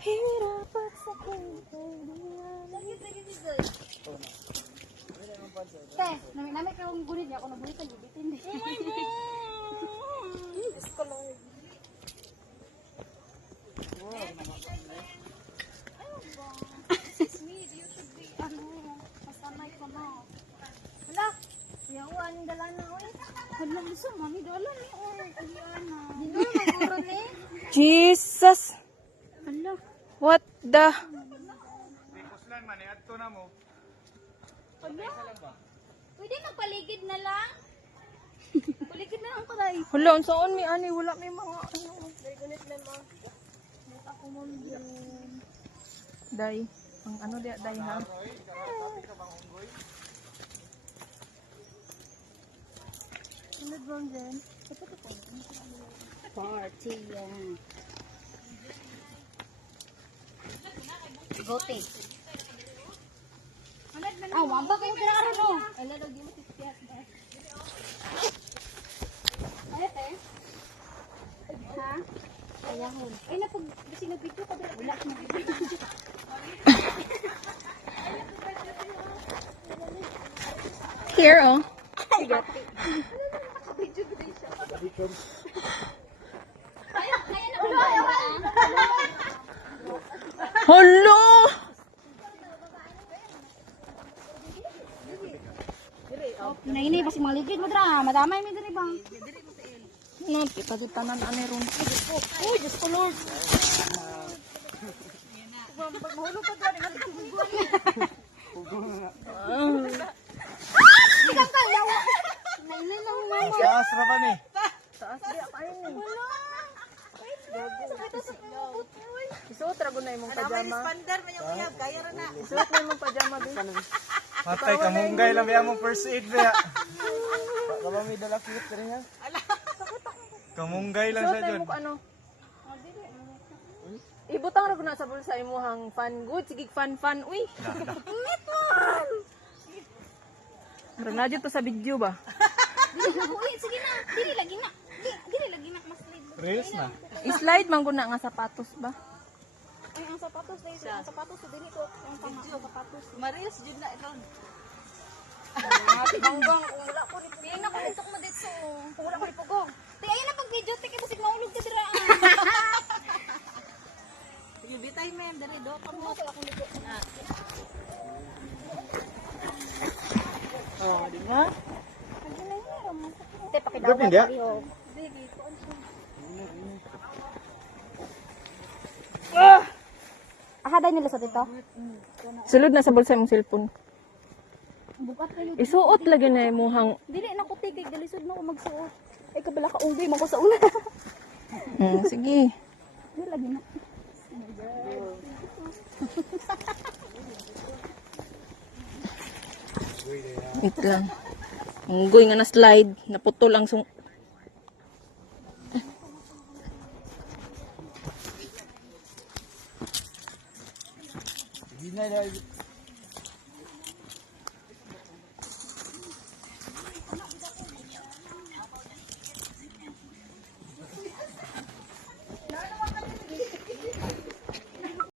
Hirap at sakit. Te, namin kayong gunit niya ako nabulitan, gubitin din. Oh my God! Sweet, you should be, masanay ko na. Wala, yawan yung dala na, oy. Wala, gusto, mami, dala ni, oy. Ayan na. Dino, maguro ni. Jesus! Hala. What the? Kuslan man, iadto na mo. Hala. Pwede na paligid na lang. Paligid na lang ko, day. Hala, saan may ani? Wala may mga ano. Dari gunit na mo. Ako mo yun. Day. Ang ano dia, day ha? Sunod bang dyan? Party yan. Gote. Oh, mamba kayo kinakaroon mo. Ala, lagi mo titiyat. Ayat eh. Ha? Ayahon. Ay, napag-bisi na video ka. Wala ka na video. Here, oh. Hala! Nainay, basi maligid mo dra. Madamay mi diri ba? No, kita-kita na ani ron. Oh, Diyos ko, Lord. Mahulog ka dra. Ikang kalawa. Nainay lang mo. Taas ra pa ni. Taas di pa ini. Isuot ra gud na imong pajama. Isuot na imong pajama din. Matay ka munggay lang biya mo first aid biya. Kama may dala cute rin ha. Kamunggay lang Isuot sa na dyan. imong ano. Ibutang ra gud na sa bulsa imong fan good. Sige fan. Uy. Ara na jud to sa video ba? Uy, sige na. Dili lagi na. Dili lagi na. Mas lead. Reels na. I-slide man gud na nga sapatos ba? Ay, ang sapatos dahil ang sapatos sa dili ko. Ang sapatos. Marius jud na iron. Banggang, kung wala ko rin. Di na ko rin mo dito. Kung wala ko rin pugong. Di, ayun na pag-video. Di, kasi maulog ka dira. Sige, bitay men dali do. Ako ako nito. Oh, di ba? Te, pakidawa. Gapin dia? Akaday nila sa dito. Sulod na sa bulsa imong cellphone. Bukat kayo. Isuot lagi na imong Dili na ko tigay. Galisod na ko magsuot. Ay, kabala ka unggoy. Mako sa una. sige. Dili lagi na. Wait lang. Unggoy nga na slide, naputol ang sung... Hindi na